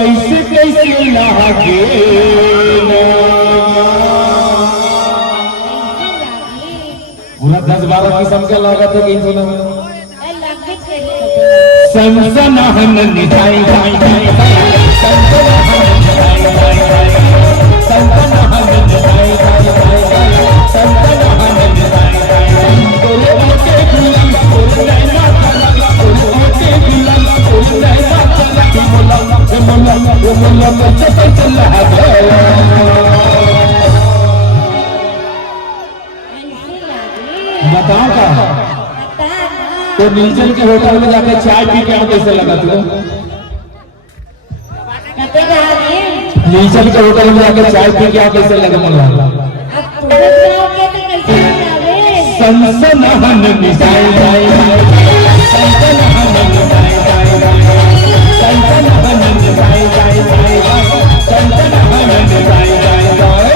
कैसे कैसे लागे पूरा 10-12 किस्म का लागत है गीत में सनसनाहन निधाई धाई धाई सनसनाहन निधाई धाई धाई सनसनाहन निधाई धाई धाई सनसनाहन निधाई धाई तोरे ओटे गुलाम तोरे नैना चला तोरे ओटे गुलाम तोरे नैना चला मोला कैसे चला गया बताओ का तो नीलचल के होटल में जाके चाय पी के कैसे लगा तुझे नीलचल के होटल में जाके चाय पी के कैसे लगा मला सनसनाहन निधाई धाई सनसनाहन निधाई धाई सनसनाहन निधाई धाई सनसनाहन निधाई धाई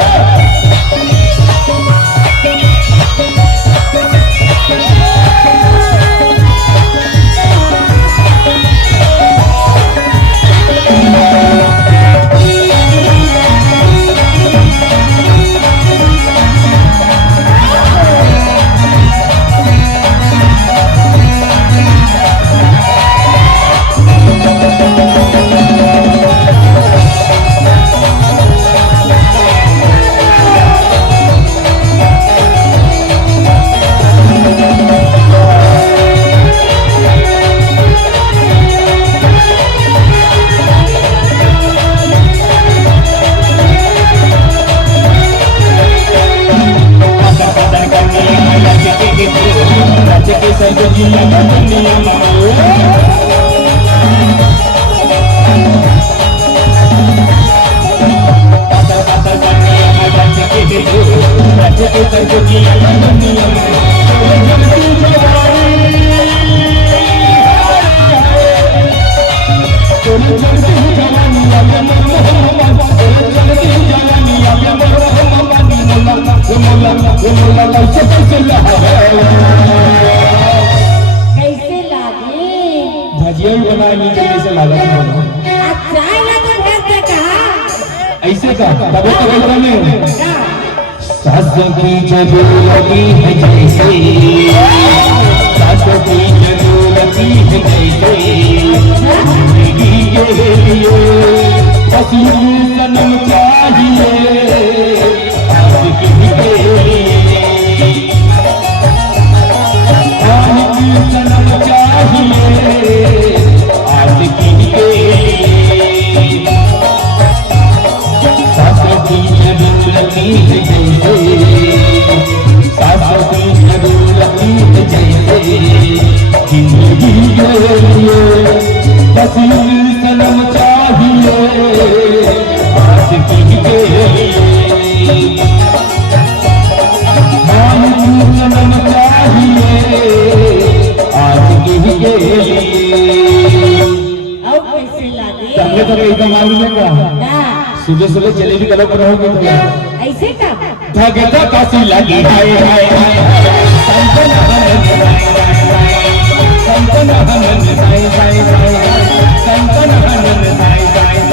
भजिया बनाए नीचे कैसे लगा ऐसे का तब तो गलत नहीं सासों की जरूरती है जैसे सासों की जरूरती है जैसे जिंदगी के लिए बस सनम चाहिए आज की सनम चाहिए आज की सासों की जरूरती है जैसे सासों की जरूरती है जैसे जिंदगी के लिए बस सनम चाहिए आज की सनम चाहिए आज की तो एकदम मालूम है क्या सुबह सुबह जलेबी कलर पर रहोगे तो ऐसे का भगता काशी लगी हाय हाय हाय संतनहन निधाई धाई संतनहन निधाई धाई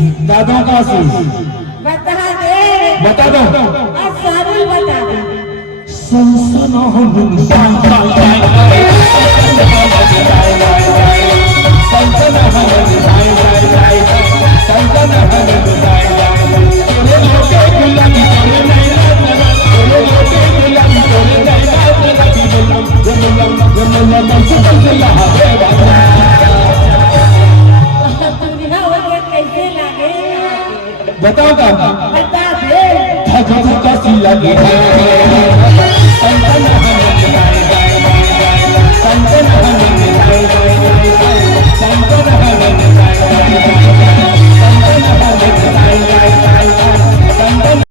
दादों का आशीष बता दे। बता दो अब सारी बता दे। संसना हम जाय जाय जाय संसना हम जाय जाय जाय संसना हम जाय जाय तोरे लोटे गुलाबी तोरे नैना तोरे लोटे गुलाबी तोरे नैना गुलाबी गुलाम सुतला है बाबा दुनिया वाले कैसे लागे बताओ का बता दे। धक धक सी लगी है